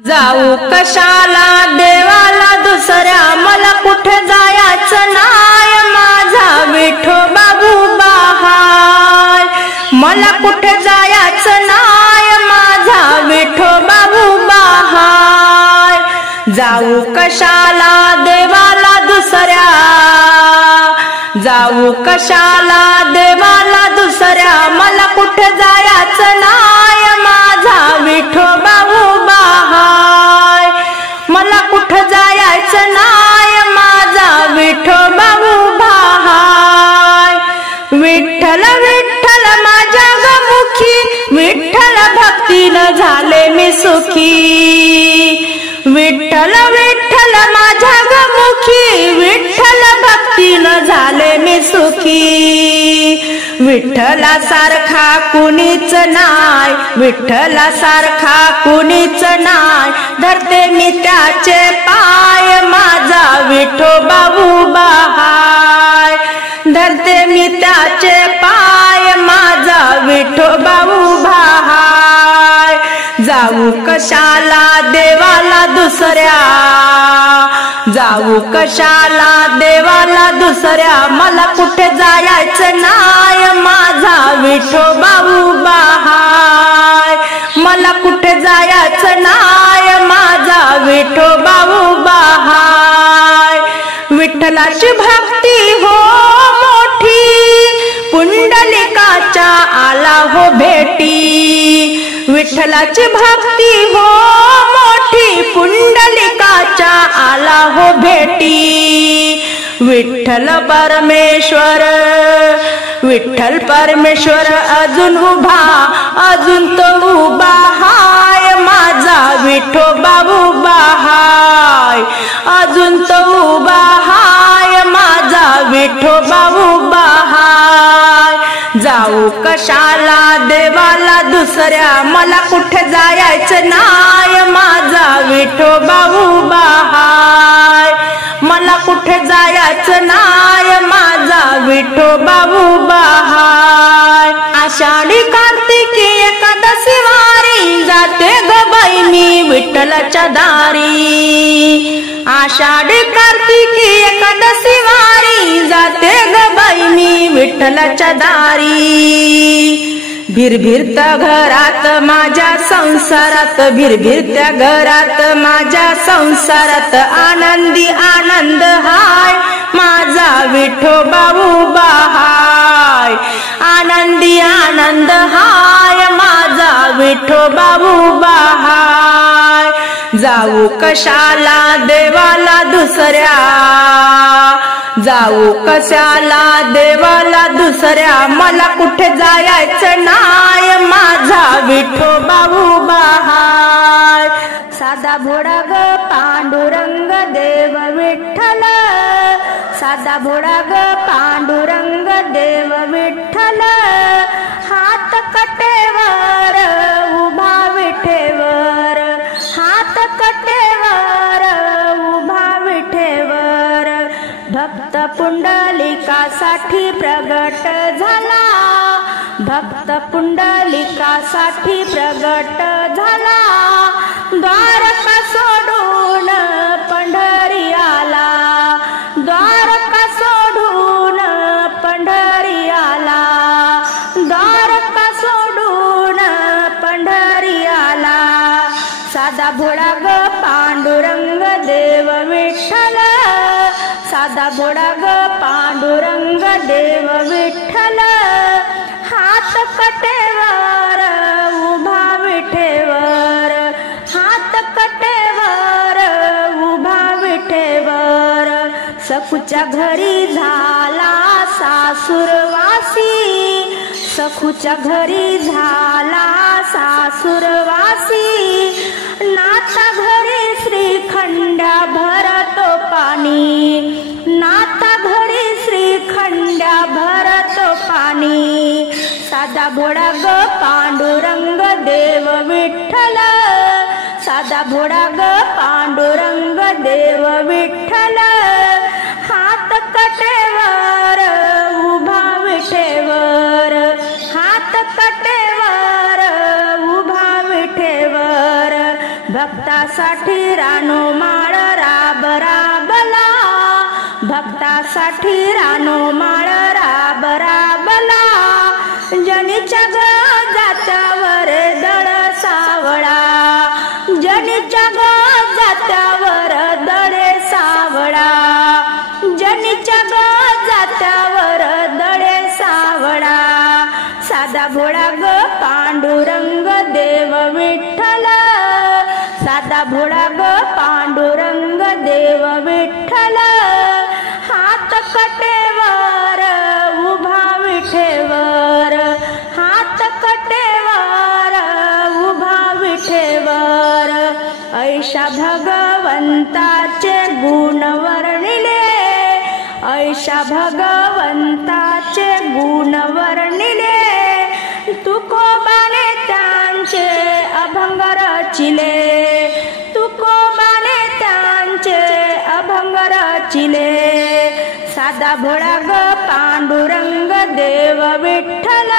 जाऊ कशाला देवाला दुसऱ्या, मला कुठे जायचं नाय, माझा विठोबा उभा हाय. मला कुठे जायचं नाय, माझा विठोबा उभा हाय. जाऊ कशाला देवाला दुसऱ्या, जाऊ कशाला देवाला दुसऱ्या, मला कुठे जायचं नाय, माझा विठोबा उभा हाय. मला कुठे जायचं नाय, माझा विठोबा उभा हाय. विठ्ठल विठ्ठल माझ्या गमुखी, विठ्ठल भक्तीनं झाले मी सुखी. विठ्ठल विठ्ठल माझ्या गमुखी, विठ्ठल भक्तीनं झाले मी सुखी. विठ्ठला सारखा कुणीच नाय, विठ्ठला सारखा कुणीच नाय, धरते मी त्याचे पाय, माझा विठोबा उभा हाय. धरते मी त्याचे पाय, माझा विठोबा उभा हाय. जाऊ कशाला देवाला दुसऱ्या, जाऊ कशाला देवाला दुसऱ्या, मला कुठे जायचं नाय, माझा विठोबा उभा हाय. मला कुठे जायचं नाय, माझा विठोबा उभा हाय. विठ्ठलाची भक्ती हो मोठी, पुंडलिकाच्या आला हो भेटी. विठ्ठलाची भक्ती हो मोठी, पुंडलिकाच्या आला हो भेटी. विठ्ठल परमेश्वर, विठ्ठल परमेश्वर अजून उभा, अजून तो उभा हाय, माझा विठोबा उभा हाय. अजून तो उभा हाय, माझा विठोबा उभा हाय. जाऊ कशाला देवाला दुसऱ्या, मला कुठे जायचं नाय, माझा विठोबा उभा हाय. मला कुठे जायचं नाय, माझा विठोबा उभा हाय. आषाढी कार्तिकी एकादशी वारी, जाते ग बाई मी विठ्ठलाच्या दारी. आषाढी कार्तिकी एकादशी वारी, जाते ग बाई मी विठ्ठलाच्या दारी. भिरभिरत्या घरात माझ्या संसारात, भिरभिरत्या घरात माझ्या संसारात, आनंदी आनंद हाय, माझा विठोबा उभा हाय. आनंदी आनंद हाय, माझा विठोबा उभा हाय. जाऊ कशाला देवाला दुसऱ्या, जाऊ कशाला देवाला दुसऱ्या, मला कुठे जायचं नाय, माझा विठोबा उभा हाय. साधा भोळा ग पांडुरंग देव विठ्ठल, साधा भोळा ग पांडुरंग देव विठ्ठल. हात कटेवर उभा विठेवर, हात कटेवर उभा विठेवर. भक्त पुंडलिकासाठी प्रगट झाला, भक्त पुंडलिकासाठी प्रगट झाला. द्वारका सोडून पंढरी आला, द्वारका सोडून पंढरी आला. द्वारका सोडून पंढरी आला. साधा भोळा ग पांडुरंग देव विठ्ठल, साधा भोळा ग पांडुरंग देव विठ्ठल. हात कटेवर उभा विठेवर, हात कटेवर उभा विठेवर. सखूच्या घरी झाला सासूरवासी, सखूच्या घरी झाला सासूरवासी. नाता घरी श्रीखंड्या भरतो पाणी, नाता घरी श्रीखंड्या भरतो पाणी. साधा भोळा ग पांडुरंग देव विठ्ठल, साधा भोळा ग पांडुरंग देव विठ्ठल. हात कटेवर उभा विठेवर, हात कटेवर उभा विठेवर. भक्ता भक्तासाठी रानो माळ राब राबला, भक्तासाठी रानो माळ राब राबला, जनीच्या ग जात्यावर दळ सावळा, जनीच्या ग जात्यावर दळे सावळा, जनीच्या ग जात्यावर दळे सावळा, साधा भोळा ग पांडुरंग देव विठ्ठल, साधा भोळा ग पांडुरंग देव विठ्ठल, हात कटेवर उभा विठेवर, हात कटेवर उभा विठेवर, ऐशा भगवंताचे गुण वर्णिले, ऐशा भगवंताचे गुण वर्णिले, तुकोबाने त्यांचे अभंग रचिले, तुकोबाने त्यांचे अभंग रचिले, साधा भोळा ग पांडुरंग देव विठ्ठल,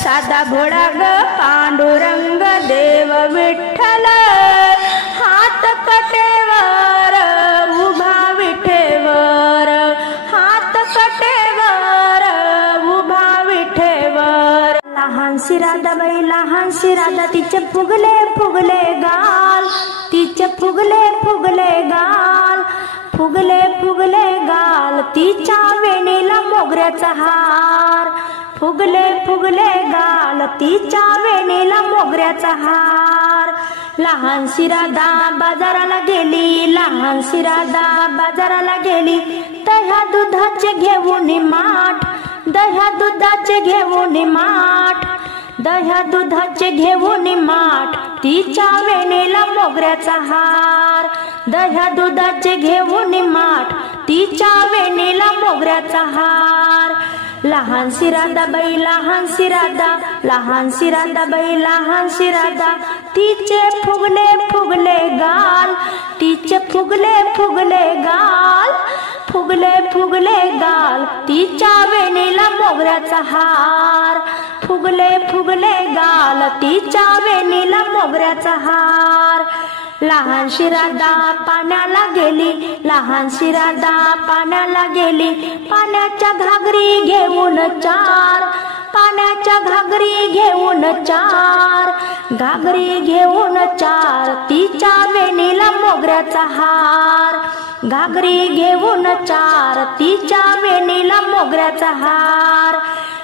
साधा भोळा ग पांडुरंग देव विठ्ठल, हात कटेवर उभा विठेवर, हात कटेवर उभा विठेवर, लहानशी राधाबाई लहानशी राधा तिचे फुगले फुगले गाल, तिचे फुगले फुगले गाल, फुगले फुगले गाल, तिच्या वेणीला मोगऱ्याचा हार, फुगले फुगले गाल, तिच्या वेणीला मोगऱ्याचा हार, लहानशी राधा बाजाराला गेली, लहानशी राधा बाजाराला गेली, दह्या दुधाचे घेऊन माठ, दह्या दुधाचे घेऊन माठ, दह्या दुधाचे घेऊन माठ, तिच्या वेणीला मोगऱ्याचा हार, दह्या दुधाचे घेऊन माठ, तिच्या वेणीला मोगऱ्याचा हार, लहानशी राधाबाई लहानशी राधा, लहानशी राधाबाई लहानशी राधा, तिचे फुगले फुगले गाल, तिचे फुगले फुगले गाल, फुगले फुगले गाल, तिच्या वेणीला मोगऱ्याचा हार, फुगले फुगले गाल, तिच्या वेणीला मोगऱ्याचा हार, लहानशी राधा पाण्याला गेली, लहानशी राधा पाण्याला गेली, पाण्याच्या घागरी घेऊन चार, पाण्याच्या घागरी घेऊन चार, घागरी घेऊन चार, तिच्या वेणीला मोगऱ्याचा हार, घागरी घेऊन चार, तिच्या वेणीला मोगऱ्याचा हार,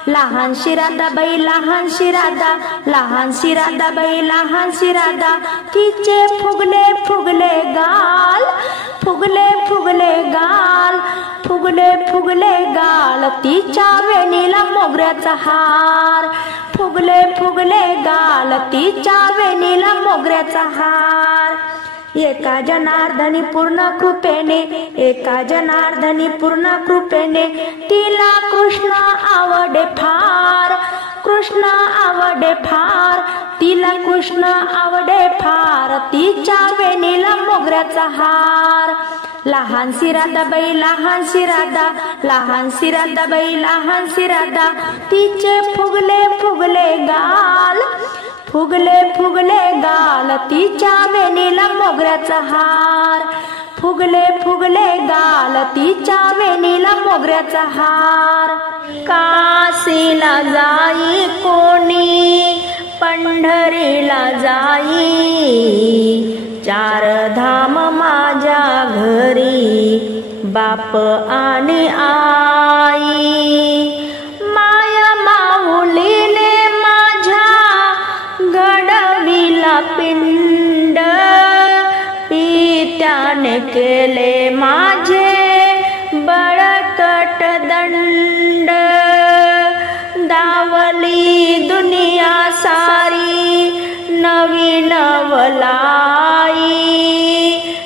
लहानशी राधाबाई लहानशी राधा, लहानशी राधाबाई लहानशी राधा, तिचे फुगले फुगले गाल, फुगले फुगले गाल, फुगले फुगले गाल, तिच्या वेणीला मोगऱ्याचा हार, फुगले फुगले गाल, तिच्या वेणीला मोगऱ्याचा हार, एका जनार्दनी पूर्ण कृपेने, एका जनार्दनी पूर्ण कृपेने, तिला कृष्ण आवडे फार, कृष्ण आवडे फार, तिला कृष्ण आवडे फार, तिच्या वेणीला मोगऱ्याचा हार, लहानशी राधाबाई लहानशी राधा, लहानशी राधाबाई लहानशी राधा, तिचे फुगले फुगले गाल, फुगले फुगले गाल, तिच्या वेणीला मोगऱ्याचा हार, फुगले फुगले गाल, तिच्या वेणीला मोगऱ्याचा हार, काशीला जाई कोणी पंढरीला जाई, चार धाम माझ्या घरी बाप आणि आई, माया माऊलीने माझ्या घडविला पिंड, पित्याने केले माझे बळकट दंड, दावली दुनिया सारी नवीन वलाई,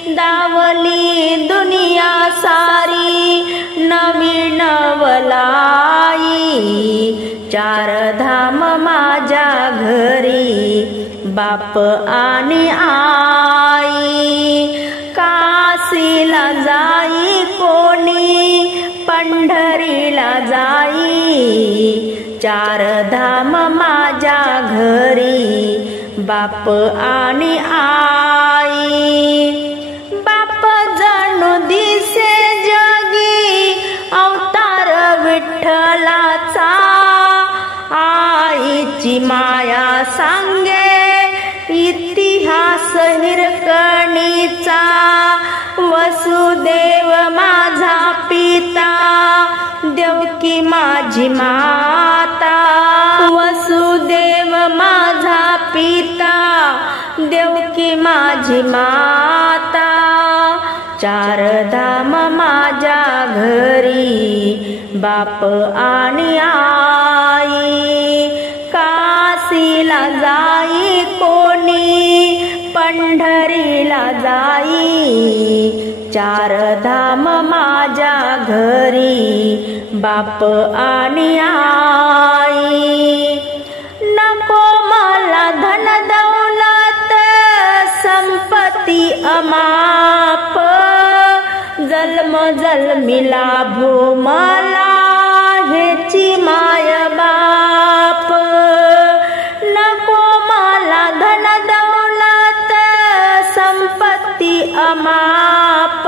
दावली दुनिया सारी नवीन वलाई, चार धाम माझ्या घरी बाप आणि आई, काशीला जाई कोणी पंढरीला जाई, चार धाम माझ्या घरी बाप आणि आई. सांगे इतिहास हिरकणीचा, वसुदेव माझा पिता, देवकी माझी माता, वसुदेव माझा पिता, देवकी माझी माता, चार धाम माझ्या घरी, बाप आणि आई, काशीला जाई कोणी, पंढरीला जाई, चार धाम माझ्या घरी, बाप आणि आई. नको मला धन दौलत संपत्ती अमाप, जन्म जन्मिला भो मला हेची माय बाप. नको मला धन दौलत संपत्ती अमाप,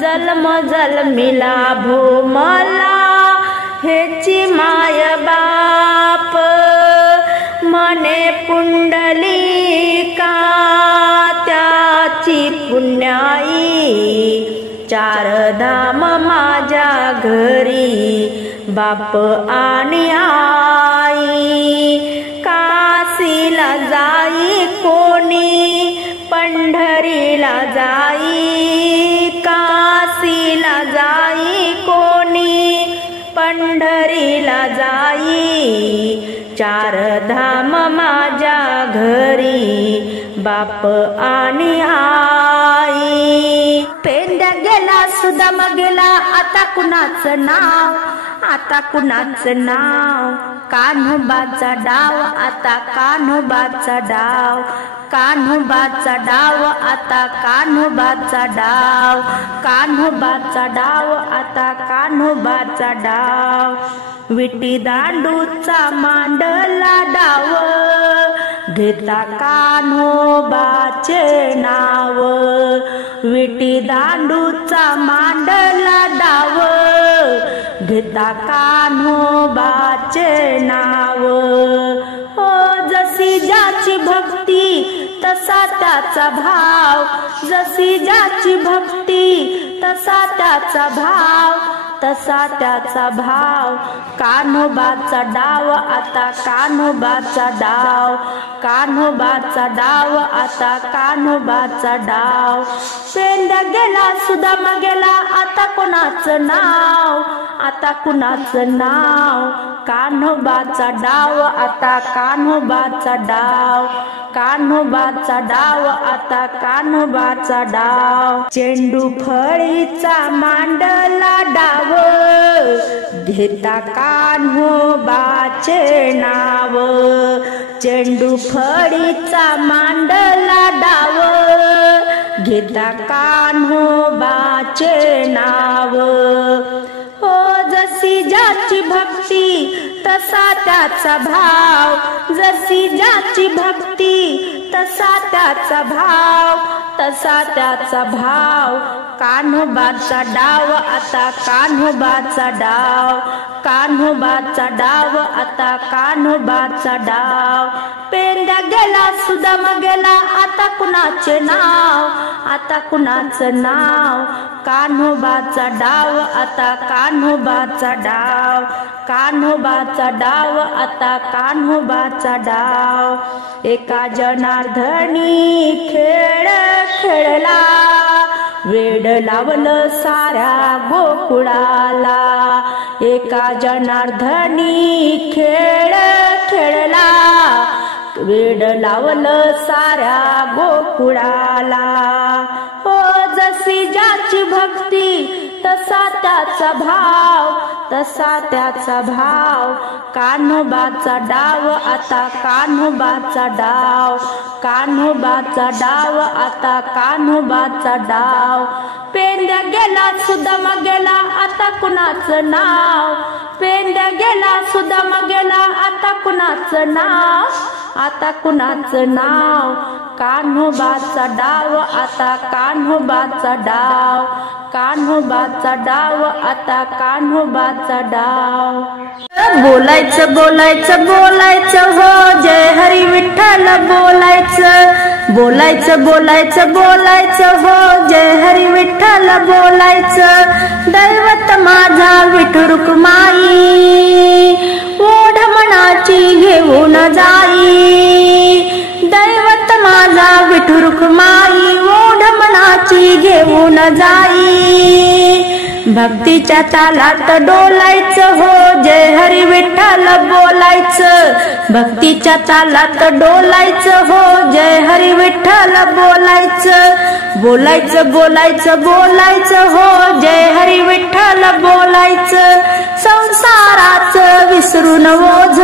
जन्म जन्मिला भो मला हेची माय बाप. मने पुंडलिका त्याची पुण्याई, चार धाम माझ्या घरी, बाप आणि आई, काशीला जाई कोणी, पंढरीला जाई, काशीला जाई कोणी, पंढरीला जाई, चार धाम माझ्या घरी, बाप आणि आई. पेंड्या गेला सुदाम गेला, आता कुणाचं नाव, आता कुणाचं नाव, कान्होबाचा डाव, आता कान्होबाचा डाव, कान्होबाचा डाव, आता कान्होबाचा डाव, कान्होबाचा डाव, आता कान्होबाचा डाव. विटी दांडूचा मांडला डाव, घेता कान्होबाचे नाव, विटी दांडूचा मांडला डाव, घेता कान्होबाचे नाव. हो जशी ज्याची भक्ती तसा त्याचा भाव, जशी ज्याची भक्ती तसा त्याचा भाव, तसा त्याचा भाव. कान्होबाचा डाव, आता कान्होबाचा डाव, कान्होबाचा डाव, आता कान्होबाचा डाव. पेंड्या गेला सुदाम गेला, आता कोणाचं नाव, आता कुणाचं नाव, कान्होबाचा डाव, आता कान्होबाचा डाव, कान्होबाचा डाव, आता कान्होबाचा डाव. चेंडू फळीचा मांडला डाव, घेता कान्होबाचे नाव, चेंडू फळीचा मांडला डाव, घेता कान्होबाचे नाव. हो जशी ज्याची भक्ती तसा त्याचा भाव, जशी ज्याची भक्ती तसा त्याचा भाव, तसा त्याचा भाव. कान्होबाचा डाव, आता कान्होबाचा डाव, कान्होबाचा डाव, आता कान्होबाचा डाव. पेंड्या गेला सुदाम गेला, आता कुणाचे नाव, आता कुणाचं नाव, कान्होबाचा डाव, आता कान्होबाचा डाव, कान्होबाचा डाव, आता कान्होबाचा डाव. एका जनार्दनी खेळ खेळला, वेड लावलं साऱ्या गोकुळाला, एका जनार्दनी खेळ खेळला, वेड लावलं साऱ्या गोकुळाला. हो जशी ज्याची भक्ती तसा त्याचा भाव, तसा त्याचा भाव. कान्होबाचा डाव, आता कान्होबाचा डाव, कान्होबाचा डाव, आता कान्होबाचा डाव. पेंड्या गेला सुदाम गेला, आता कुणाचं नाव, पेंड्या गेला सुदाम गेला, आता कुणाचं नाव, आता कुणाचं नाव. कान्होबाचा डाव, आता कान्होबाचा डाव, कान्होबाचा डाव, आता कान्होबाचा डाव. बोलायचं बोलायचं बोलायचं हो जय हरी विठ्ठल बोलायचं बोलायचं बोलायचं बोलायचं हो जय हरी विठ्ठल बोलायचं दैवत माझा विठू रुक्माई ओढ मनाची घेऊन जाई दैवत माझा विठू रुक्माई ओढ मनाची घेऊन जाई भक्तीच्या तालात डोलायचं हो जय हरी विठ्ठल बोलायचं भक्तीच्या तालात डोलायचं हो जय हरी विठ्ठल बोलायचं बोलायचं बोलायचं बोलायचं हो जय हरी विठ्ठल बोलायचं संसाराचं विसरून ओझ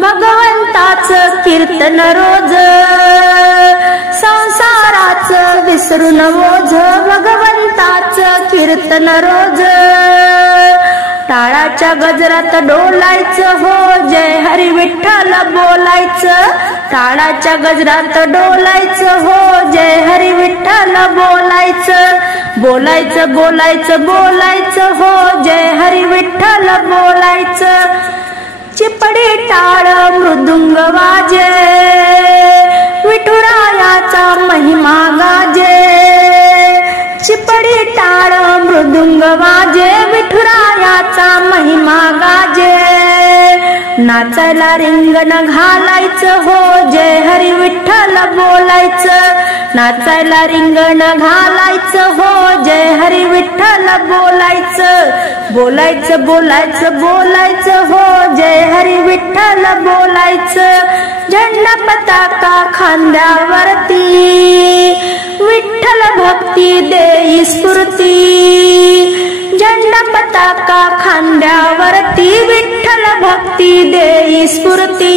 भगवंताचं कीर्तन रोज संसाराचं विसरून ओझ भगवंताचं कीर्तन रोज टाळाच्या गजरात डोलायचं हो जय हरी विठ्ठल बोलायचं टाळाच्या गजरात डोलायचं हो जय हरी विठ्ठल बोलायचं बोलायचं बोलायचं बोलायचं हो जय हरी विठ्ठल बोलायचं चिपडी टाळ मृदुंग वाजे विठुरायाचा महिमा गाजे चिपडी टाळ मृदुंग वाजे विठुरायाचा महिमा गाजे नाचायला रिंगण घालायचं हो जय हरी विठ्ठल बोलायचं नाचायला रिंगण घालायचं हो जय हरी विठ्ठल बोलायचं बोलायचं बोलायचं बोलायचं हो जय हरी विठ्ठल बोलायचं झेंडा पताका खांद्यावरती विठ्ठल भक्ती देई स्फूर्ती झेंडा पताका खांद्यावरती विठ्ठल भक्ती देई स्फूर्ती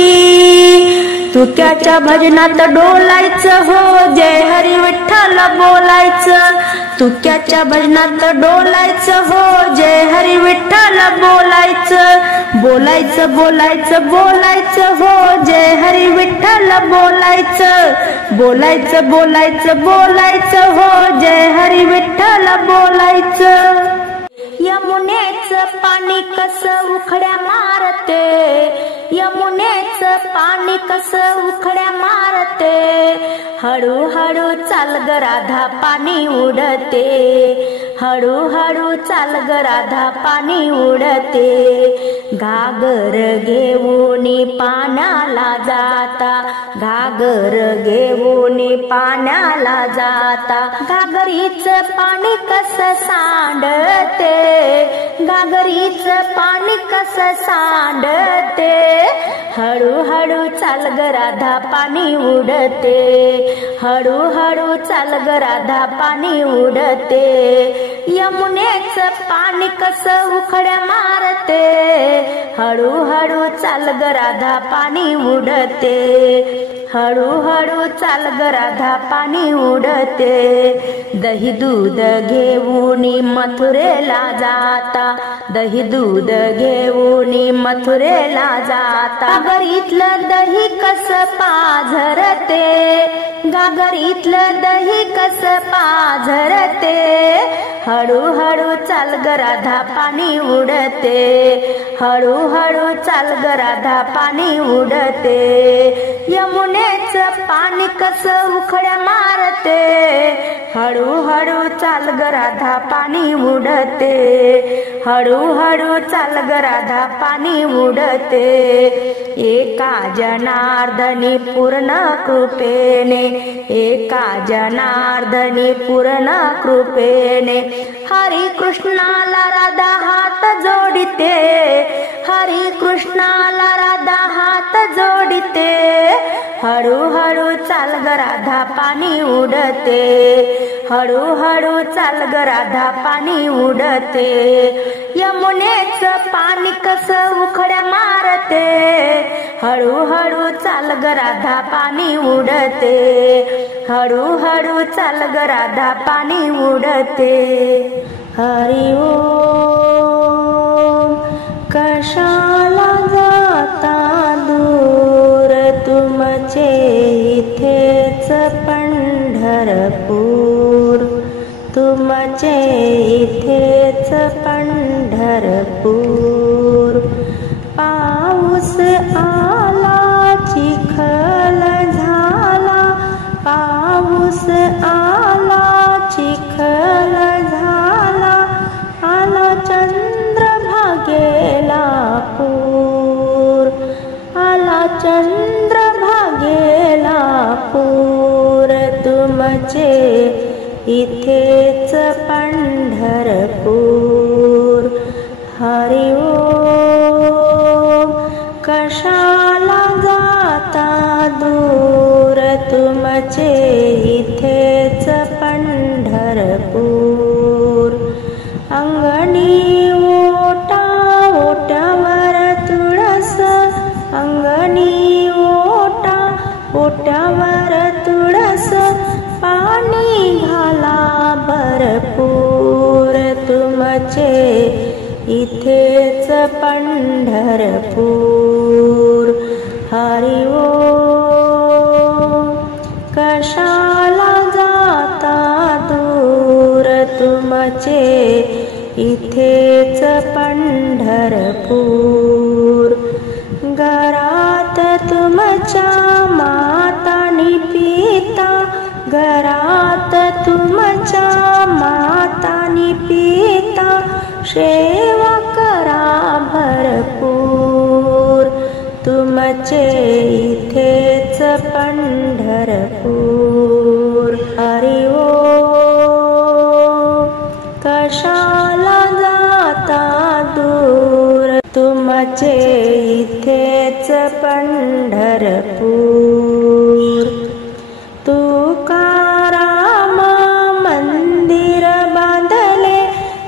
तुक्याच्या भजनात डोलायचं हो जय हरी विठ्ठल बोलायचं तुक्याच्या भजनात डोलायचं हो जय हरी विठ्ठल बोलायचं बोलायचं बोलायचं बोलायचं हो जय हरी विठ्ठल बोलायचं बोलायचं बोलायचं बोलायचं हो जय हरी विठ्ठल बोलायचं यमुनेचं पाणी कसं उखड्या मारते यमुनेचं पाणी कसं उखड्या मारते हळूहळू चाल ग राधा पाणी उडते हळूहळू चाल ग राधा पाणी उडते घागर घेऊन पाण्याला जाता घागर घेऊन पाण्याला जाता घागरीचं पाणी कसं सांडते घागरीचं पाणी कसं सांडते हळूहळू चाल ग राधा पाणी उडते हळूहळू चाल ग राधा पाणी उडते यमुनेचं पाणी कसं उखड्या मारते हळूहळू चाल ग राधा पाणी उडते हळूहळू चाल ग राधा पाणी उडते दही दूध घेऊन मथुरेला जाता दही दूध घेऊन मथुरेला जाता घागरीतलं दही कसं पाझरते घागरीतलं दही कसं पाझरते हळूहळू चाल ग राधा पाणी उडते हळूहळू चाल ग राधा पाणी उडते यमुनेचं पाणी कसं उखड्या मारते हळूहळू चाल ग राधा पाणी उडते हळूहळू चाल ग राधा पाणी उडते एका जनार्दनी पूर्ण कृपेने एका जनार्दनी पूर्ण कृपेने हरी कृष्णाला राधा हात जोडिते हरी कृष्णाला राधा हात जोडिते हळूहळू चाल ग राधा पाणी उडते हळूहळू चाल ग राधा पाणी उडते यमुनेचं पाणी कसं उखड्या मारते हळूहळू चाल ग राधा पाणी उडते हळूहळू चाल ग राधा पाणी उडते हरि ओम कशाला जाता दूर तुमचे इथेच पंढरपूर तुमचे इथेच पंढरपूर पाऊस आला चिखल झाला, पाऊस आला चिखल झाला, आला चंद्रभागेला पूर, आला चंद्रभागेला पूर, तुमचे इथेच पंढरपूर. हरि ओम. कशाला जाता दूर, तुमचे इथेच पंढरपूर. अंगणी ओटा ओट्यावर तुळस, अंगणी ओटा ओट्यावर तुळस, पाणी घाला भरपूर, तुमचे इथेच पंढरपूर. हरि ओम. कशाला जाता दूर, तुमचे इथेच पंढरपूर. घरात तुमच्या मातानी पिता, घरात तुमच्या मातानी पिता, सेवा करा भरपूर, तुमचे इथेच पंढरपूर. हरि ओम. कशाला जाता दूर, तुमचे इथेच पंढरपूर. तुकाराम मंदिर बांधले,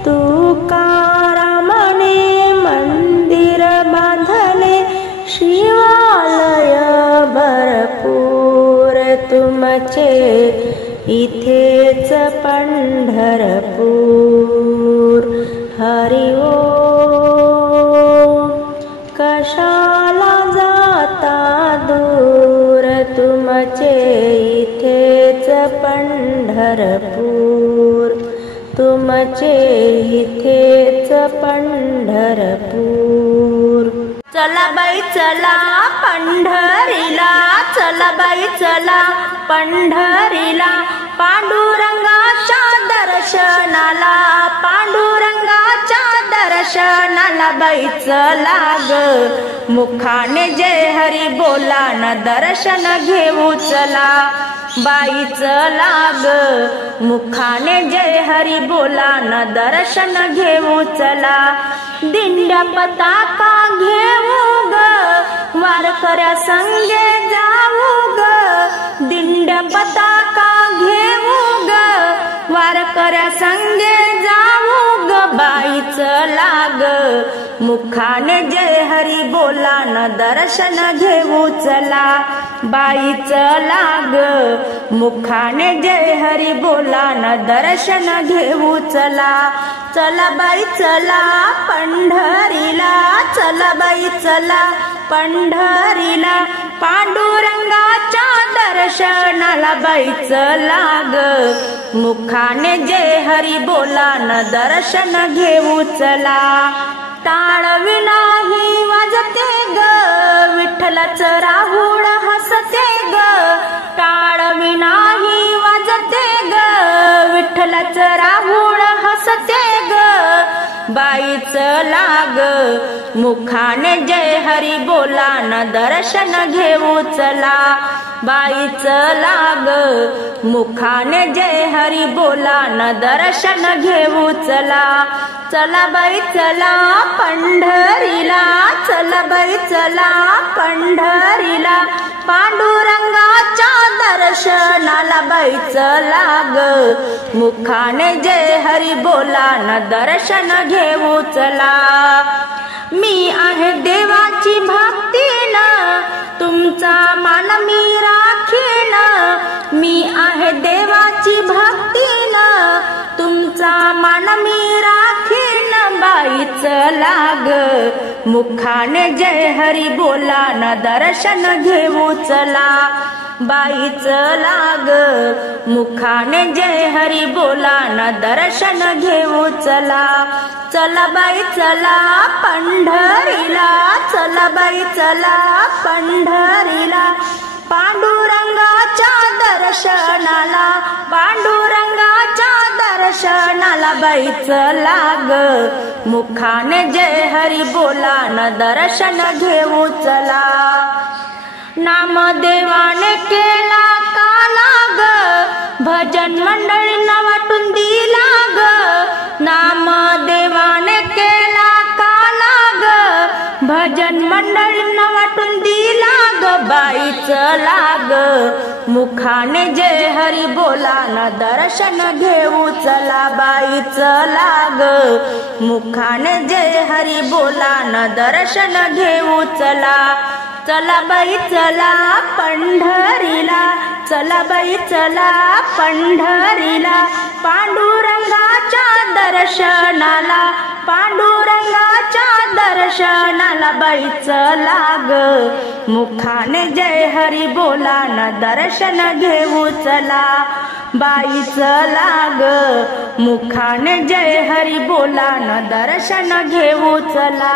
तुकारामाने मंदिर बांधले, शिवालय भरपूर, तुमचे इथेच पंढरपूर. हरि ओम. कशाला जाता दूर, तुमचे इथेच पंढरपूर, तुमचे इथेच पंढरपूर. चला बाई चला पंढरीला, चला बाई चला पंढरीला, पांडुरंगाच्या दर्शनाला, पांडुरंगाच्या दर्शनाला बाई चला ग. मुखाने जय हरी बोला न दर्शन घेऊ चला, बाई चला ग. मुखाने जय हरी बोला न दर्शन घेऊ चला. दिंड्या पताका घेऊ ग, वारकऱ्या संगे जाऊ ग, दिंड्या पताका घेऊ ग, वारकऱ्या संगे जाऊ ग, बाई चला ग. मुखाने जय हरी बोला न दर्शन घेऊ चला, बाई चला ग. मुखाने जय हरी बोला न दर्शन घेऊ चला. चला बाई चला पंढरीला, चला बाई चला पंढरीला, पांडुरंगाच्या दर्शनाला बाई चला ग. मुखाने जय हरी बोला न दर्शन घेऊ चला. टाळ विनाही वाजते ग, विठ्ठलाचं राहुळ हसते ग, टाळ विनाही वाजते ग, विठ्ठलाचं राहुळ हसते ग, बाई चला ग. मुखाने जय हरी बोला न दर्शन घेऊ चला, बाई चला ग. मुखाने जय हरी बोला न दर्शन घेऊ चला. चला बाई चला पंढरीला, चला बाई चला पंढरीला, पांडुरंगाच्या दर्शनाला बाई चला ग. मुखाने जय हरी बोला न दर्शन घेऊ चला. मी आहे देवाची भक्तीन, तुमचा मान मी राखीन, मी आहे देवाची भक्तीन, तुमचा मान मी राखीन, बाई चला ग. मुखाने जय हरी बोला न दर्शन घेऊ चला, बाई चला ग. मुखाने जय हरी बोला न दर्शन घेऊ चला. चला बाई चला पंढरीला, चला बाई चला पंढरीला, पांडुरंगाच्या दर्शनाला, पांडुरंगाच्या दर्शनाला बाई चला ग, मुखाने जय हरी बोला न दर्शन घेऊ चला, नामदेवाने केला काला ग, भजन मंडळींना वाटून दिला ग, नामदेवाने केला काला ग, भजन मंडळींना वाटून दिला ग, बाई चला ग, मुखाने जय हरी बोला न दर्शन घेऊ चला, बाई चला ग, मुखाने जय हरी बोला न दर्शन घेऊ चला, चला बाई चला पंढरीला, चला बाई चला पंढरीला, पांडुरंगाच्या दर्शनाला, पांडुरंगाच्या दर्शनाला बाई चला ग, मुखाने जय हरी बोला न दर्शन घेऊ चला, बाई चला ग, मुखाने जय हरी बोला न दर्शन घेऊ चला,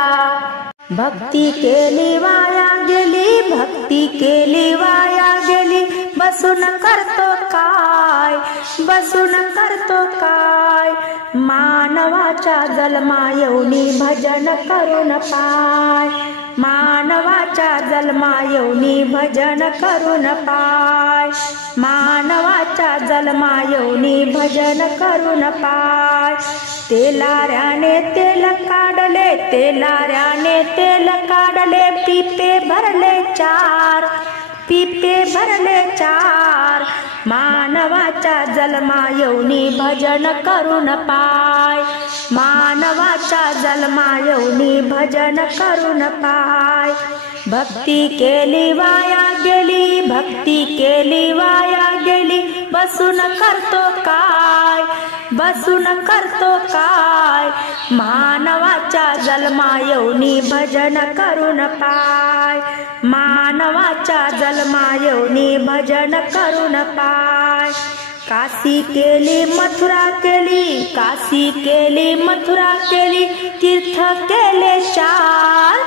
भक्ती केली वाया गेली, भक्ती केली वाया गेली, बसून करतो काय, बसून करतो काय, मानवाच्या जन्मा येऊनी भजन करून पाय, मानवाच्या जन्मा येऊनी भजन करून पाय, मानवाच्या जन्मा येऊनी भजन करून पाय, तेलाऱ्याने तेल काढले, तेलाऱ्याने तेल काढले, पिपे भरले चार, पिपे भरले चार, मानवाच्या जन्मा येऊनी भजन करून पाय, मानवाच्या जन्मा येऊनी भजन करून पाय, भक्ती केली वाया गेली, भक्ती केली वाया गेली, बसून करतो काय, बसून करतो काय, मानवाच्या जन्मा येऊनी भजन करून पाय, मानवाच्या जन्मा येऊनी भजन करून पाय, काशी केली मथुरा केली, काशी केली मथुरा केली, तीर्थ केले चार,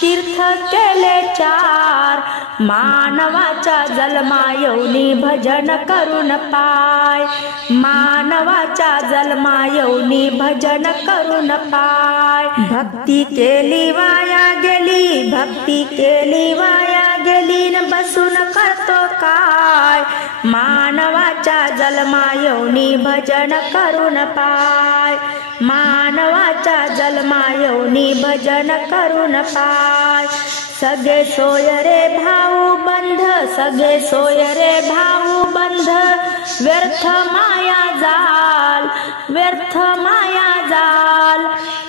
तीर्थ केले चार, मानवाच्या जन्मा येऊनी भजन करून पाय, मानवाच्या जन्मा येऊनी भजन करून पाय, भक्ती केली वाया गेली, भक्ती केली वाया गेली, न बसून करतो काय, मानवाच्या जन्मा येऊनी भजन करून पाय, मानवाच्या जन्मा येऊनी भजन करून पाय, सगळे सोय रे भाऊ बंध, सगळे सोय रे भाऊ बंध, व्यर्थ माया जाल, व्यर्थ माया जाल,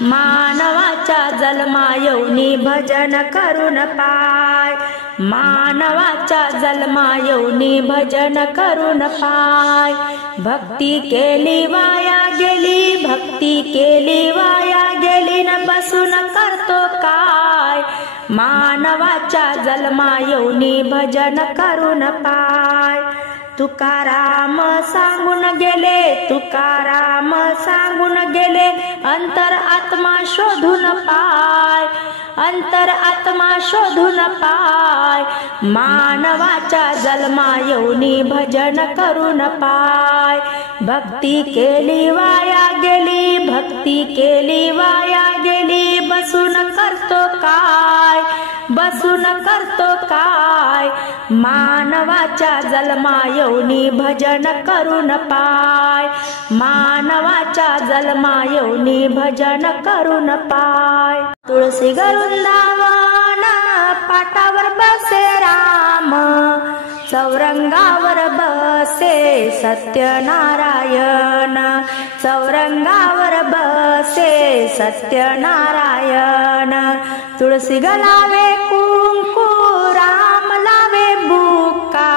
मानवाच्या जन्मा येऊनी भजन करून पाय, मानवाच्या जन्मा येऊनी भजन करून पाय, भक्ती केली वाया गेली, भक्ती केली वाया गेली, न बसून करतो काय, मानवाच्या जन्मा येऊनी भजन करून पाय, तुकाराम सांगून गेले, तुकाराम सांगून गेले, अंतर आत्मा शोधून पाय, अंतर आत्मा शोधून पाय, मानवाच्या जन्मा येऊनी भजन करून पाय, भक्ती केली वाया गेली, भक्ती केली वाया गेली, बसून करतो काय, बसून करतो काय, मानवाच्या जन्मा येऊनी भजन करून पाय, मानवाच्या जन्मा येऊनी भजन करून पाय, तुळशी वृंदावन पाटावर बसे राम, चौरंगावर बसे सत्यनारायण, चौरंगावर बसे सत्यनारायण, तुळशी गलावे कुंकू राम लावे बुक्का,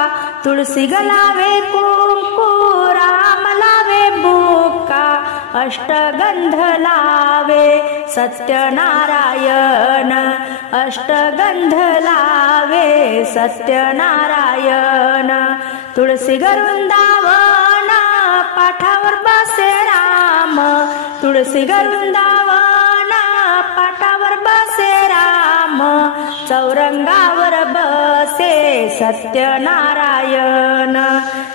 तुळशी गलावे कुंकू राम लावे बुक्का, अष्टगंध लावे सत्यनारायण, अष्टगंध लावे सत्यनारायण, तुळशी वृंदावन पाठावर बसे राम, तुळशी वृंदावन चौरंगावर बसे सत्यनारायण,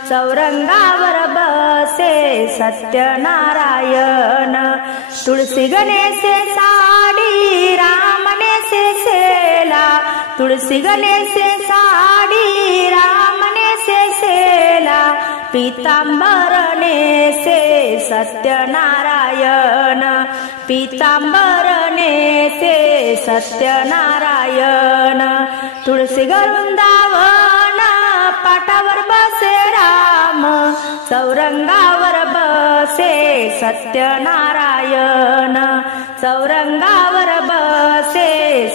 चौरंगावर बसे सत्यनारायण। तुळसी गणेशे साडी रामनेसे सेला, तुळसी गणेशे साडी रामनेसे सेला, पीतांबर नेसे सत्यनारायण, पीतांबर नेसे सत्यनारायण। तुळसी वृंदावन पाटावर बसे राम, चौरंगावर बसे सत्यनारायण, चौरंगावर बसे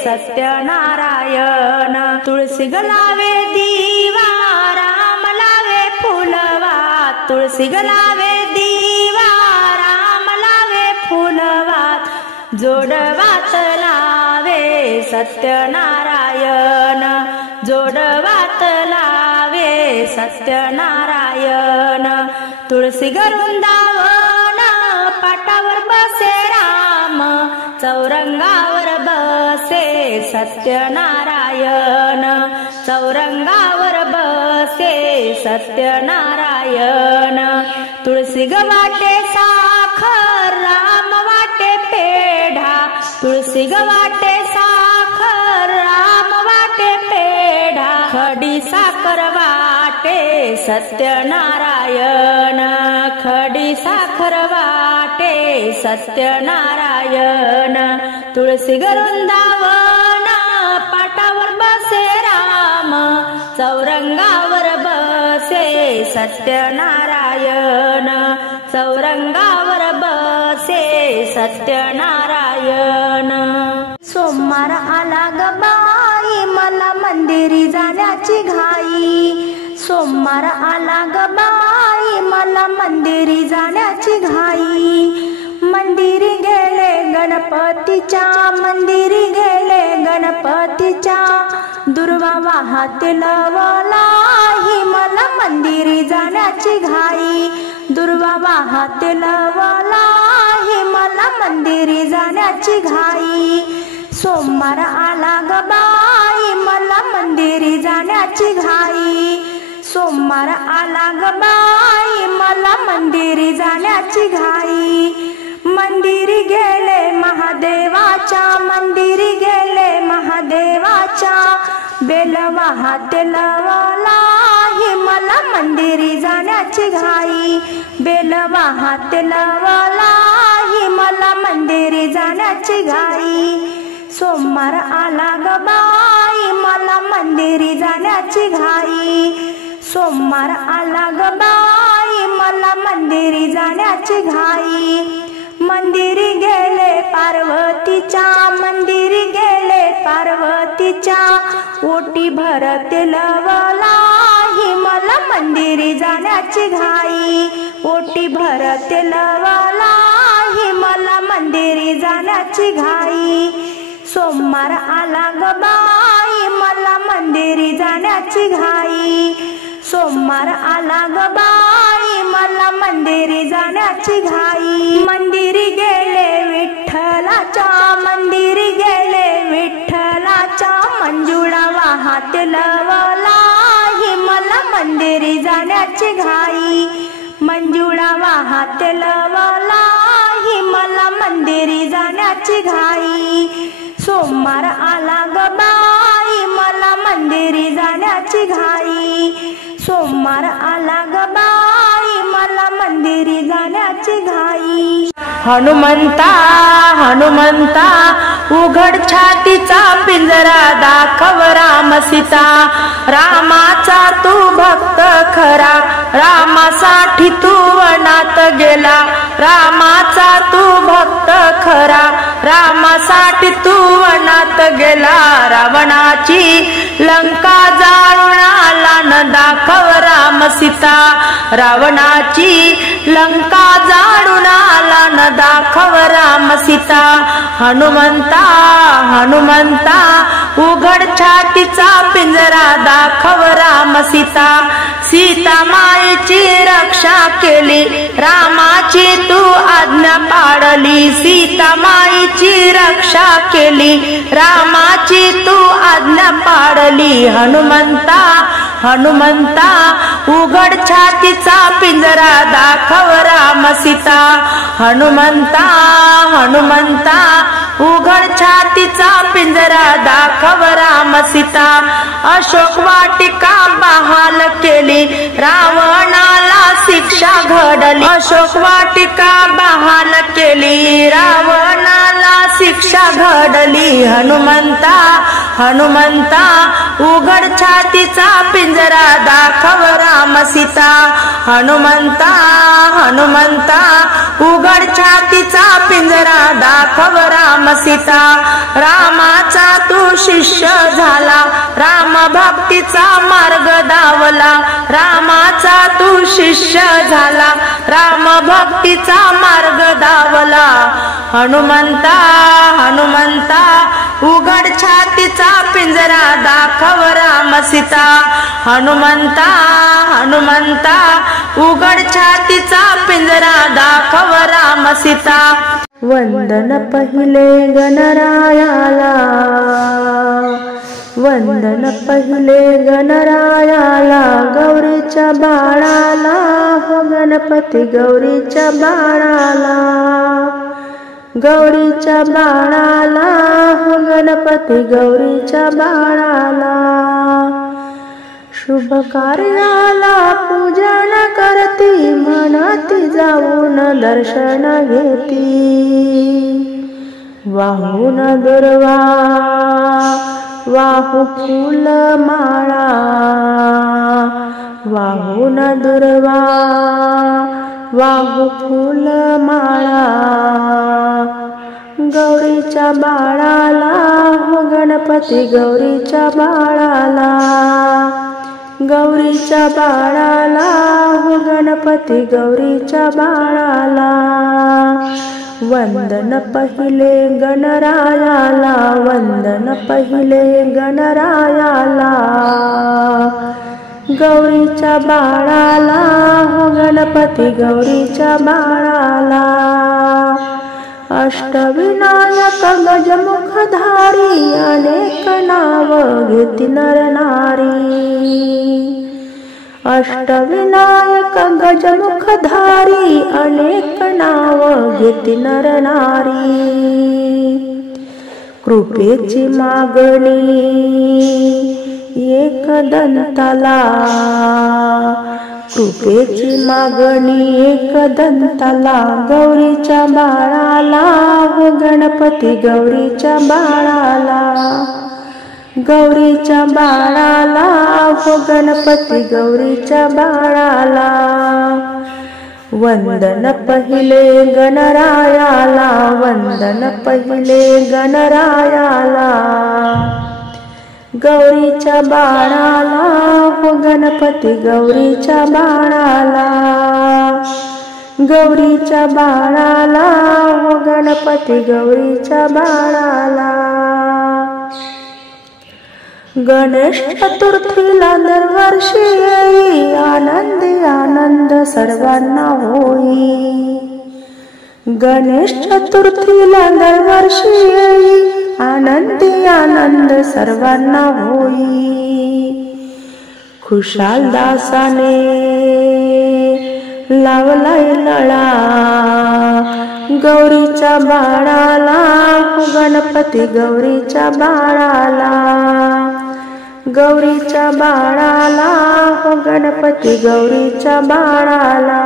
सत्यनारायण। तुळसी लावे दिवा राम लावे फुलवात, तुळसी लावे दिवा राम लावे फुलवात, जोडवात लावे सत्यनारायण, जोडवात लावे सत्यनारायण। तुळसी वृंदावन पाटावर बसे राम, चौरंगावर बसे सत्यनारायण, चौरंगावर बसे सत्यनारायण। तुळसी वाटे साखर राम वाटे पेढा, तुळसी वाटे साखर राम वाटे पेढा, खडी साखर वाटे सत्यनारायण, खडी साखर वाटे सत्यनारायण। तुळसी वृंदावन पाटावर बसे राम, चौरंगावर बसे सत्यनारायण, चौरंगावर बसे सत्यनारायण। सोमवार आला ग बाई मला मंदिरी जाण्याची घाई, सोमवार आला ग बाई मला मंदिरी जाण्याची घाई। मंदिरी गेले गणपतीच्या, मंदिरी गेले गणपतीच्या, दुर्वा वाहते लवलाही मला मंदिरी जाण्याची घाई, दुर्वा वाहते लवलाही मला मंदिरी जाण्याची घाई। सोमवार आला ग बाई मला मंदिरी जाण्याची घाई, सोमवार आला ग बाई मला मंदिरी जाण्याची घाई। मंदिरी गेले महादेवाच्या, मंदिरी गेले महादेवाच्या, बेल वाहते लवलाही मला मंदिरी जाण्याची घाई, बेल वाहते लवलाही मला मंदिरी जाण्याची घाई। सोमवार आला ग बाई मला मंदिरी जाण्याची घाई, सोमवार आला ग बाई मला मंदिरी जाण्याची घाई। मंदिरी गेले पार्वतीच्या, मंदिरी गेले पार्वतीच्या, ओटी भरते लवलाही मला मंदिरी जाण्याची घाई, ओटी भरते लवलाही मला मंदिरी जाण्याची घाई। सोमवार आला ग बाई मला मंदिरी जाण्याची घाई, सोमवार आला ग बाई मला मंदिरी जाण्याची घाई। मंदिरी गेले विठ्ठलाच्या, मंदिरी गेले विठ्ठलाच्या, मंजुळा वाहते लवलाही मला मंदिरी जाण्याची घाई, मंजुळा वाहते लवलाही मला मंदिरी जाण्याची घाई। सोमवार आला ग बाई मला मंदिरी जाण्याची घाई, सोमवार आला ग बाई मला मंदिरी जाण्याची घाई। हनुमंता हनुमंता उघड छातीचा पिंजरा दाखव राम सीता, रामाचा तू भक्त खरा, रामासाठी तू वनात गेला, रामाचा तू भक्त खरा, रामासाठी तू वनात गेला। रावणाची लंका जाळून आला न दाखव राम सीता, रावणाची लंका जाळून आला न दाखव राम सीता. हनुमंता हनुमंता उघड छातीचा पिंजरा दाखव राम सीता. सीता मायेची रक्षा केली रामाची तू आज्ञा पाळली. सीता मायेची रक्षा केली रामाची तू आज्ञा पाळली. हनुमंता हनुमंता उघड छातीचा पिंजरा दाखव राम सीता. हनुमंता हनुमंता उघड छातीचा पिंजरा दाखव राम सीता. अशोक वाटिका बहाल केली रावणाला शिक्षा घडली. अशोक वाटिका बहाल केली रावणाला शिक्षा घडली. हनुमंता हनुमंता उघड छातीचा पिंजरा दाखव राम सीता. हनुमंता हनुमंता उघड छातीचा पिंजरा दाखव राम सीता. रामाचा तू शिष्य झाला राम भक्तीचा मार्ग दावला. रामाचा तू शिष्य झाला राम भक्तीचा मार्ग दावला. हनुमंता हनुमंता उघड छातीचा पिंजरा दाखव राम सीता. हनुमंता हनुमंता उघड छातीचा पिंजरा दाखव राम सीता. वंदन पहिले गणरायाला वंदन पहिले गणरायाला. गौरीच्या बाळाला हो गणपती गौरीच्या बाळाला. गौरीच्या बाळाला हो गणपती गौरीच्या बाळाला. शुभ कार्याला पूजन करती म्हणती जाऊन दर्शन घेती. वाहून दुर्वा वाहू फूल माळा. वाहून दुर्वा वाहू फूल माळा. गौरीच्या बाळाला हो गणपती गौरीच्या बाळाला. गौरीच्या बाळाला हो गणपती गौरीच्या बाळाला. वंदन पहिले गणरायाला वंदन पहिले गणरायाला. गौरीच्या बाळाला हो गणपती गौरीच्या बाळाला. अष्टविनायक गजमुखधारी अनेक नाव घेती नर नारी. अष्टविनायक गजमुखधारी अनेक नाव घेती नर नारी. कृपेची मागणी एक दंताला. कृपेची मागणी एक दंताला. गौरीच्या बाळाला हो गणपती गौरीच्या बाळाला. गौरीच्या बाळाला हो गणपती गौरीच्या बाळाला. वंदन पहिले गणरायाला वंदन पहिले गणरायाला. गौरीच्या बाळाला हो गणपती गौरीच्या बाळाला. गौरीच्या बाळाला हो गणपती गौरीच्या बाळाला. गणेश चतुर्थीला दरवर्षी येई आनंदी आनंद सर्वांना होई. गणेश चतुर्थीला दरवर्षी येई आनंदी आनंद सर्वांना होई. खुशाल दासाने लावलाय लळा. गौरीच्या बाळाला हो गणपती गौरीच्या बाळाला. गौरीच्या बाळाला हो गणपती गौरीच्या बाळाला.